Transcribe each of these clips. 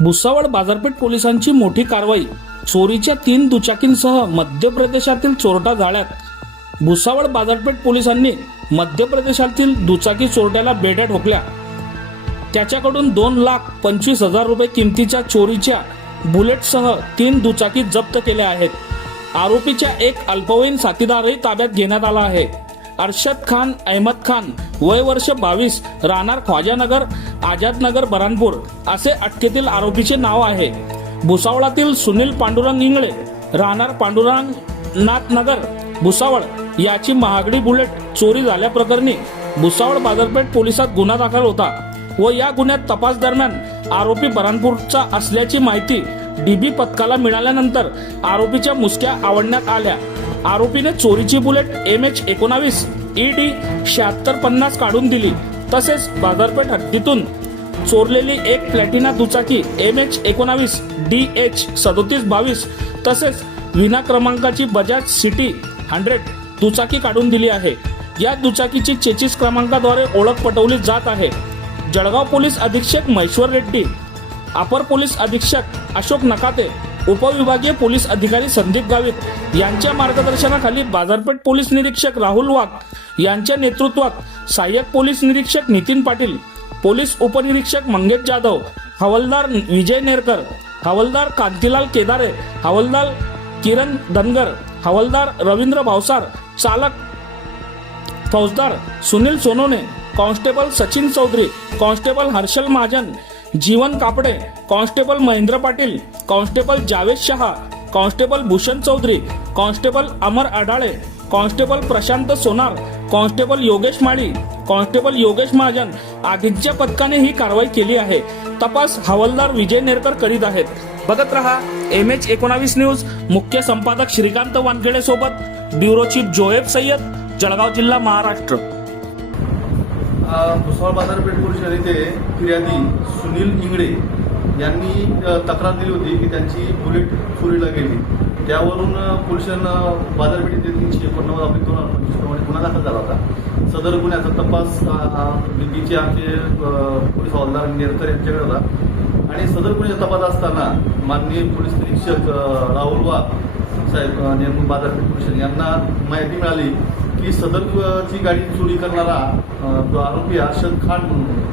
भुसावळ बाजारपेठ पोलिसांची मोठी कारवाई. चोरीच्या तीन दुचाकींसह मध्य प्रदेशातील चोरटा जाळ्यात. भुसावळ बाजारपेठ पोलिसांनी मध्य प्रदेशातील दुचाकी चोरट्याला बेड्या ठोकल्या. त्याच्याकडून दोन लाख पंचवीस हजार रुपये किमतीच्या चोरीच्या बुलेटसह तीन दुचाकी जप्त केल्या आहेत. आरोपीच्या एक अल्पवयीन साथीदारही ताब्यात घेण्यात आला आहे. अरशद खान अहमद खान वय वर्ष बावीस राहणार ख्वाजानगर आझादनगर बरानपूर असे अटकेतील आरोपीचे नाव आहे. भुसावळातील सुनील पांडुरंग इंगळे राहणार पांडुरंग नाथनगर भुसावळ याची महागडी बुलेट चोरी झाल्याप्रकरणी भुसावळ बाजारपेठ पोलिसात गुन्हा दाखल होता व या गुन्ह्यात तपास दरम्यान आरोपी बरानपूरचा असल्याची माहिती डीबी पथकाला मिळाल्यानंतर आरोपीच्या मुसक्या आवडण्यात आल्या. आरोपीने चोरीची बुलेट एम एच एकोणावीस ई डी शहात्तर पन्नास काढून दिली. तसेच बाजारपेठ हद्दीतून चोरलेली एक प्लॅटिना दुचाकी एम एच एकोणावीस डी एच सदोतीस बावीस तसेच विना क्रमांकाची बजाज सिटी हंड्रेड दुचाकी काढून दिली आहे. या दुचाकीची चेचीस क्रमांकाद्वारे ओळख पटवली जात आहे. जळगाव पोलीस अधीक्षक महेश्वर रेड्डी अपर पोलीस अधीक्षक अशोक नकाते उपविभागीय पोलीस अधिकारी संदीप गावित यांच्या मार्गदर्शनाखाली बाजारपेठ पोलीस निरीक्षक राहुल वाघ यांच्या नेतृत्वात सहाय्यक पोलीस निरीक्षक नितीन पाटील पोलीस उपनिरीक्षक मंगेश जाधव हवालदार विजय नेरकर हवालदार कांतीलाल केदारे हवालदार किरण धनगर हवालदार रवींद्र भावसार चालक फौजदार Sunil Sonone constable Sachin Chaudhari constable Harshal Mahajan Jeevan Kapde constable Mahendra Patil constable Javed Shah constable Bhushan Chaudhari constable Amar Adhale constable Prashant Sonar constable Yogesh Mali constable Yogesh Mahajan आधीच्या पथकाने ही कारवाई केली आहे. तपास हवालदार विजय नेरकर करीत आहेत. बघत रहा एम एच एकोणावीस न्यूज. मुख्य संपादक श्रीकांत वानखेडे सोबत. ब्युरो चीफ जोएब सय्यद जळगाव जिल्हा महाराष्ट्र. भुसावळ बाजारपेठ पोलीस येथे फिर्यादी सुनील इंगळे यांनी तक्रार दिली होती की त्यांची बुलेट चोरीला गेली. त्यावरून पोलिसांना बाजारपेठ तीनशे एकोणनव्वद आपली दोन प्रमाणे गुन्हा दाखल झाला होता. सदर गुन्ह्याचा तपास दिल्लीचे आमचे पोलीस हवालदार नेरकर यांच्याकडे होता. आणि सदर गुन्ह्याचा तपास असताना माननीय पोलीस निरीक्षक राहुल वाघ साहेब अ, बाजारपेठ पोलीस यांना माहिती मिळाली की सदरची गाडी चोरी करणारा जो आरोपी अर्षद खान म्हणून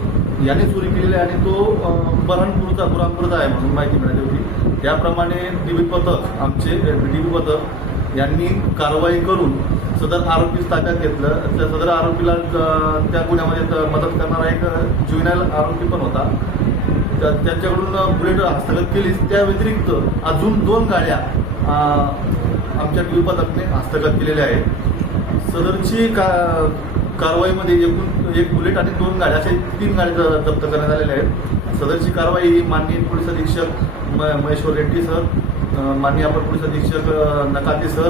याने चोरी केलेली आहे आणि तो अ, बऱ्हाणपूरचा आहे म्हणून माहिती मिळाली होती. त्याप्रमाणे डीबी पथक आमचे डीबी पथक यांनी कारवाई करून सदर आरोपीस ताब्यात घेतलं. त्या सदर आरोपीला त्या गुन्ह्यामध्ये त- मदत करणारा एक जुवेनाईल आरोपी पण होता. त्या- त्यांच्याकडून बुलेट हस्तगत केली त्या व्यतिरिक्त अजून दोन गाड्या आमच्या डीबी पथकने हस्तगत केलेल्या आहेत. सदरची का कारवाईमध्ये एकूण एक बुलेट आणि दोन गाड्या असे तीन गाड्या ज- जप्त करण्यात आलेल्या आहेत. सदरची कारवाई ही माननीय पोलीस अधीक्षक म महेश्वर रेड्डी सर माननीय अपर पोलीस अधीक्षक नकाते सर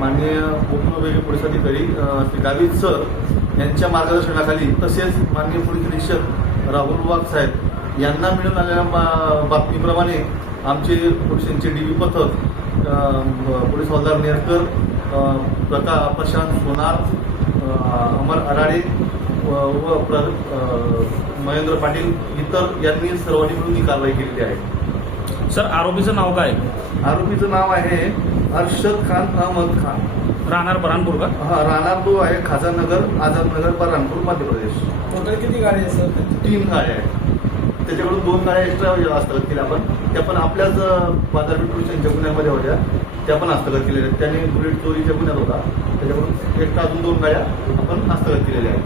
माननीय उपविभागीय पोलीस अधिकारी श्री गावित सर यांच्या मार्गदर्शनाखाली तसेच माननीय पोलीस निरीक्षक राहुल वाघ साहेब यांना मिळून आलेल्या बा- बातमीप्रमाणे आमचे पोलिसांचे डी पथक पोलीस हवालदार नेरकर प्रका प्रशांत सोनार अमर अराडे व प्र महेंद्र पाटील इतर यांनी सर्वांनी मिळून ही कारवाई केलेली आहे. सर आरोपीचं नाव काय? आरोपीचं नाव आहे अर्षद खान अहमद खान. राहणार बरानपूर का? हा राहणार तो आहे खाजानगर आझादनगर बऱ्हाणपूर मध्य प्रदेश. टोटल किती गाडी आहे सर? तीन गाड्या आहेत. त्याच्याकडून दोन गाड्या एक्स्ट्रा हस्तगत केल्या आपण. त्या पण आपल्याच बाजारपेठ पोलिसांच्या गुन्ह्यामध्ये होत्या. त्या पण हस्तगत केलेल्या आहेत. त्याने बुलेट चोरीच्या गुन्ह्यात होता. त्याच्याकडून एक्स्ट्रा अजून दोन गाड्या आपण हस्तगत केलेल्या आहेत.